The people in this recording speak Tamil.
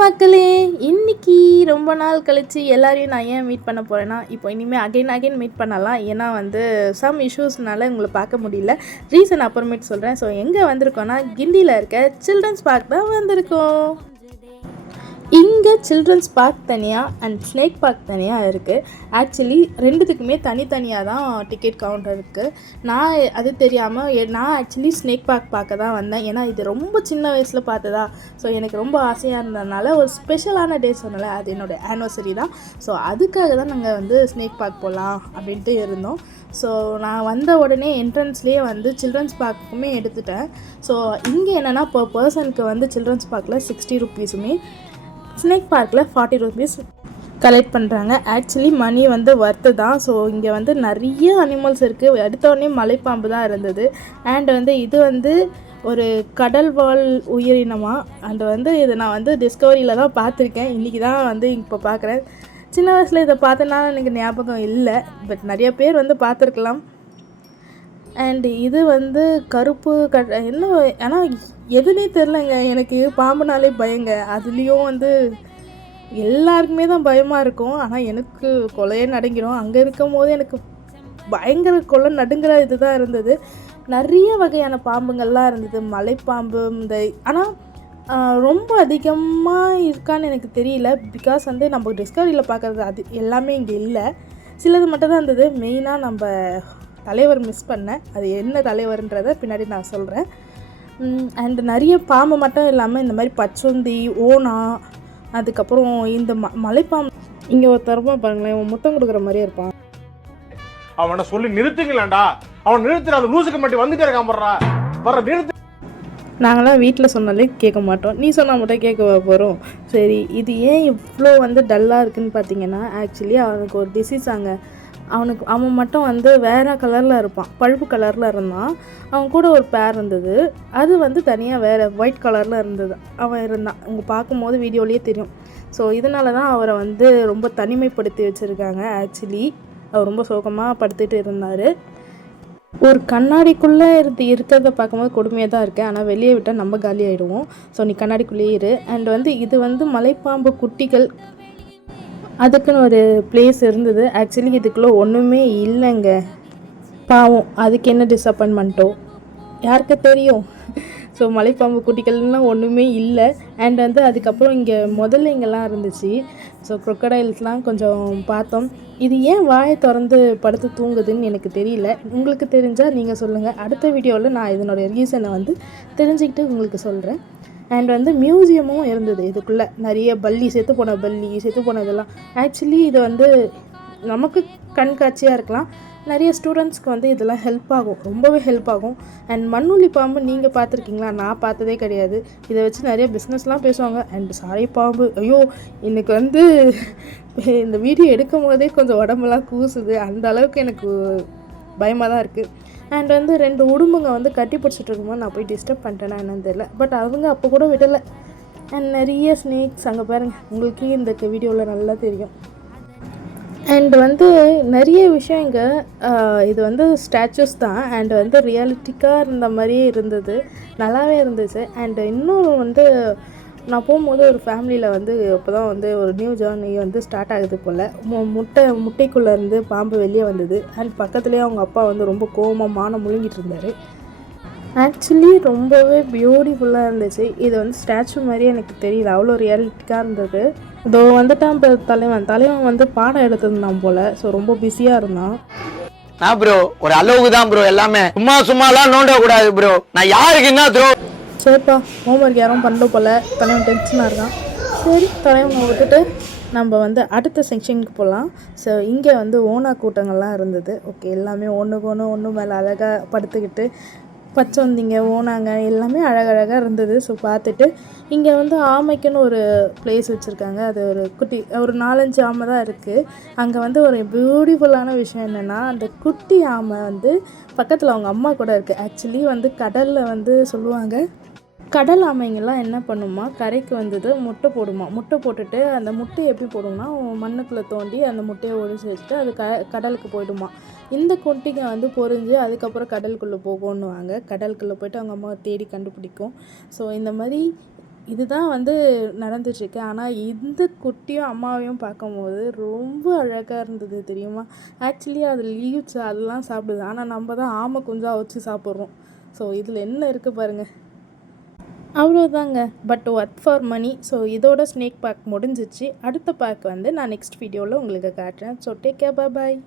மக்களே, இன்னைக்கு ரொம்ப நாள் கழிச்சு எல்லாரையும் நான் ஏன் மீட் பண்ண போகிறேன்னா, இப்போ இனிமேல் அகைன் மீட் பண்ணலாம். ஏன்னா வந்து சம் இஷ்யூஸ்னால உங்களை பார்க்க முடியல. ரீசன் அப்புறமேட்டு சொல்கிறேன். ஸோ எங்கே வந்திருக்கோன்னா, கிண்டியில் இருக்க சில்ட்ரன்ஸ் பார்க் தான் வந்திருக்கோம். இங்கே சில்ட்ரன்ஸ் பார்க் தனியாக அண்ட் ஸ்னேக் பார்க் தனியாக இருக்குது. ஆக்சுவலி ரெண்டுத்துக்குமே தனித்தனியாக தான் டிக்கெட் கவுண்டர் இருக்குது. நான் அது தெரியாமல் நான் ஆக்சுவலி ஸ்னேக் பார்க் பார்க்க தான் வந்தேன். ஏன்னா இது ரொம்ப சின்ன வயசில் பார்த்ததா. ஸோ எனக்கு ரொம்ப ஆசையாக இருந்ததுனால ஒரு ஸ்பெஷலான டே சொன்னல, அது என்னோடய ஆனிவர்சரி தான். ஸோ அதுக்காக தான் நாங்கள் வந்து ஸ்னேக் பார்க் போகலாம் அப்படின்ட்டு இருந்தோம். ஸோ நான் வந்த உடனே என்ட்ரன்ஸ்லேயே வந்து சில்ட்ரன்ஸ் பார்க்குமே எடுத்துட்டேன். ஸோ இங்கே என்னென்னா பர் பர்சனுக்கு வந்து சில்ட்ரன்ஸ் பார்க்கில் 60 ருப்பீஸுமே, ஸ்னேக் பார்க்கில் 40 ருப்பீஸ் கலெக்ட் பண்ணுறாங்க. ஆக்சுவலி மணி வந்து ஒர்த்து தான். ஸோ இங்கே வந்து நிறைய அனிமல்ஸ் இருக்குது. எடுத்தோடனே மலைப்பாம்பு தான் இருந்தது. அண்ட் வந்து இது வந்து ஒரு கடல் வாழ் உயிரினமாக. அண்ட் வந்து இதை நான் வந்து டிஸ்கவரியில் தான் பார்த்துருக்கேன். இன்றைக்கி தான் வந்து இப்போ பார்க்குறேன். சின்ன வயசில் இதை பார்த்தேன்னா எனக்கு ஞாபகம் இல்லை. பட் நிறைய பேர் வந்து பார்த்துருக்கலாம். அண்ட் இது வந்து கருப்பு என்ன, ஆனால் எதுனே தெரிலங்க. எனக்கு பாம்புனாலே பயங்க. அதுலேயும் வந்து எல்லாருக்குமே தான் பயமாக இருக்கும். ஆனால் எனக்கு கொலையே நடுங்கிடும். அங்கே இருக்கும் போது எனக்கு பயங்கர கொலை நடுங்கிற இது தான் இருந்தது. நிறைய வகையான பாம்புங்கள்லாம் இருந்தது. மலைப்பாம்பு இந்த, ஆனால் ரொம்ப அதிகமாக இருக்கான்னு எனக்கு தெரியல. பிகாஸ் வந்து நம்ம டிஸ்கவரியில் பார்க்குறது அது எல்லாமே இங்கே இல்லை. சிலது மட்டும் தான் இருந்தது. மெயினாக நம்ம தலைவர் மிஸ் பண்ணேன். அது என்ன தலைவர்ன்றதை பின்னாடி நான் சொல்கிறேன். அண்ட் நிறைய பாம்பு மட்டும் இல்லாமல் இந்த மாதிரி பச்சொந்தி, ஓனா, அதுக்கப்புறம் இந்த மலைப்பாம்பு. இங்கே ஒரு தரமாக பாருங்களேன், முத்தம் கொடுக்குற மாதிரியே இருப்பான். அவனை சொல்லி நிறுத்துங்களாண்டா. அவன் நிறுத்துற அந்த லூசுக்கு மட்டும் வந்துட்டே இருக்கான். வர நிறுத்து. நாங்களாம் வீட்டில் சொன்னாலே கேட்க மாட்டோம். நீ சொன்னால் மட்டும் கேட்க போகிறோம். சரி, இது ஏன் இவ்வளோ வந்து டல்லாக இருக்குதுன்னு பார்த்தீங்கன்னா, ஆக்சுவலி அவனுக்கு ஒரு டிசீஸாங்க. அவன் மட்டும் வந்து வேறு கலரில் இருப்பான். பழுப்பு கலரில் இருந்தான். அவன் கூட ஒரு பேர் இருந்தது. அது வந்து தனியாக வேறு ஒயிட் கலரில் இருந்தது. அவன் இருந்தான். அவங்க பார்க்கும்போது வீடியோலேயே தெரியும். ஸோ இதனால தான் அவரை வந்து ரொம்ப தனிமைப்படுத்தி வச்சுருக்காங்க. ஆக்சுவலி அவர் ரொம்ப சோகமாக படுத்துட்டு இருந்தார். ஒரு கண்ணாடிக்குள்ளே இருக்கிறத பார்க்கும்போது கொடுமையாக தான் இருக்குது. ஆனால் வெளியே விட்டால் நம்ம காலி ஆகிடுவோம். ஸோ நீ கண்ணாடிக்குள்ளேயே இரு. அண்ட் வந்து இது வந்து மலைப்பாம்பு குட்டிகள், அதுக்குன்னு ஒரு பிளேஸ் இருந்தது. ஆக்சுவலி இதுக்குள்ளே ஒன்றுமே இல்லைங்க. பாவம், அதுக்கு என்ன டிஸப்பாயின்மெண்ட்டோ யாருக்கு தெரியும். ஸோ மலைப்பாம்பு குட்டிகள்லாம் ஒன்றுமே இல்லை. அண்ட் வந்து அதுக்கப்புறம் இங்கே முதல்ல இங்கெல்லாம் இருந்துச்சு. ஸோ க்ரொக்கடைல்ஸ்லாம் கொஞ்சம் பார்த்தோம். இது ஏன் வாயை திறந்து படுத்து தூங்குதுன்னு எனக்கு தெரியல. உங்களுக்கு தெரிஞ்சால் நீங்கள் சொல்லுங்கள். அடுத்த வீடியோவில் நான் இதனுடைய ரீசனை வந்து தெரிஞ்சுக்கிட்டு உங்களுக்கு சொல்கிறேன். அண்ட் வந்து மியூசியமும் இருந்தது. இதுக்குள்ளே நிறைய செத்து போனதெல்லாம். ஆக்சுவலி இது வந்து நமக்கு கண்காட்சியாக இருக்கலாம். நிறைய ஸ்டூடெண்ட்ஸ்க்கு வந்து இதெல்லாம் ஹெல்ப் ஆகும், ரொம்பவே ஹெல்ப் ஆகும். அண்ட் மண்ணுளி பாம்பு நீங்கள் பார்த்துருக்கீங்களா? நான் பார்த்ததே கிடையாது. இதை வச்சு நிறைய பிஸ்னஸ்லாம் பேசுவாங்க. அண்ட் சாரை பாம்பு, ஐயோ எனக்கு வந்து இந்த வீடியோ எடுக்கும் போதே கொஞ்சம் உடம்புலாம் கூசுது. அந்த அளவுக்கு எனக்கு பயமாக தான் இருக்குது. அண்ட் வந்து 2 உடும்புங்க வந்து கட்டி பிடிச்சிட்டு இருக்கும்போது நான் போய் டிஸ்டர்ப் பண்ணிட்டேன்னா என்னன்னு தெரியல. பட் அவங்க அப்போ கூட விடலை. அண்ட் நிறைய ஸ்னேக்ஸ் அங்கே பாருங்கள். உங்களுக்கு இந்த வீடியோவில் நல்லா தெரியும். அண்ட் வந்து நிறைய விஷயம் இங்கே இது வந்து ஸ்டாச்சூஸ் தான். அண்ட் வந்து ரியாலிட்டிக்காக இருந்த மாதிரியே இருந்தது. நல்லாவே இருந்துச்சு. அண்டு இன்னொரு வந்து நான் போகும்போது ஒரு ஃபேமிலியில் வந்து இப்போ தான் வந்து ஒரு நியூ ஜேர்னி வந்து ஸ்டார்ட் ஆகுது போல். முட்டைக்குள்ளே இருந்து பாம்பு வெளியே வந்தது. அண்ட் பக்கத்துலேயே அவங்க அப்பா வந்து ரொம்ப கோபமாக முழுங்கிட்டு இருந்தார். ஆக்சுவலி ரொம்பவே பியூட்டிஃபுல்லாக இருந்துச்சு. இது வந்து ஸ்டாச்சு மாதிரியே எனக்கு தெரியல, அவ்வளோ ரியாலிட்டிக்காக இருந்தது. இதோ வந்துட்டான் இப்போ தலைவன் வந்து பாடம் எடுத்திருந்தான் போல். ஸோ ரொம்ப பிஸியாக இருந்தான். நான் ப்ரோ ஒரு அளவுக்கு தான் ப்ரோ. எல்லாமே சும்மாலாம் நோண்ட கூடாது ப்ரோ. நான் யாருக்கு என்ன ப்ரோ. சரிப்பா, ஹோம்ஒர்க் யாரும் பண்ணல போல். தலைவன் டென்ஷனாக இருக்கான். சரி, தலைவனை விட்டுட்டு நம்ம வந்து அடுத்த செக்ஷனுக்கு போகலாம். ஸோ இங்கே வந்து ஓனா கூட்டங்கள்லாம் இருந்தது. ஓகே, எல்லாமே ஒன்று மேலே அழகாக படுத்துக்கிட்டு பச்சொந்திங்க, ஓனாங்க எல்லாமே அழகழகாக இருந்தது. ஸோ பார்த்துட்டு இங்கே வந்து ஆமைக்குன்னு ஒரு பிளேஸ் வச்சுருக்காங்க. அது ஒரு குட்டி ஒரு 4-5 ஆமை தான் இருக்குது. அங்கே வந்து ஒரு பியூட்டிஃபுல்லான விஷயம் என்னென்னா, அந்த குட்டி ஆமை வந்து பக்கத்தில் அவங்க அம்மா கூட இருக்குது. ஆக்சுவலி வந்து கடலில் வந்து சொல்லுவாங்க, கடல் ஆமைங்கெல்லாம் என்ன பண்ணுமா, கரைக்கு வந்தது முட்டை போடுமா. முட்டை போட்டுட்டு அந்த முட்டை எப்படி போடும்னா, மண்ணுக்குள்ளே தோண்டி அந்த முட்டையை ஒழிச்சு வச்சுட்டு அது கடலுக்கு போயிடுமா. இந்த குட்டிங்க வந்து பொரிஞ்சு அதுக்கப்புறம் கடலுக்குள்ளே போகணுவாங்க. கடலுக்குள்ளே போய்ட்டு அவங்க அம்மா தேடி கண்டுபிடிக்கும். ஸோ இந்த மாதிரி இதுதான் வந்து நடந்துட்டுருக்கு. ஆனால் இந்த குட்டியும் அம்மாவையும் பார்க்கும்போது ரொம்ப அழகாக இருந்தது தெரியுமா? ஆக்சுவலி அது லீவ்ஸ் அதெல்லாம் சாப்பிடுது. ஆனால் நம்ம தான் ஆமை குஞ்சா வச்சு சாப்பிட்றோம். ஸோ இதில் என்ன இருக்குது பாருங்கள். அவ்வளோதாங்க. But worth for money. So இதோட ஸ்னேக் பார்க் முடிஞ்சிச்சு. அடுத்த பார்க் வந்து நான் நெக்ஸ்ட் வீடியோவில் உங்களுக்கு காட்டுறேன். ஸோ டேக் கேர், பாய்.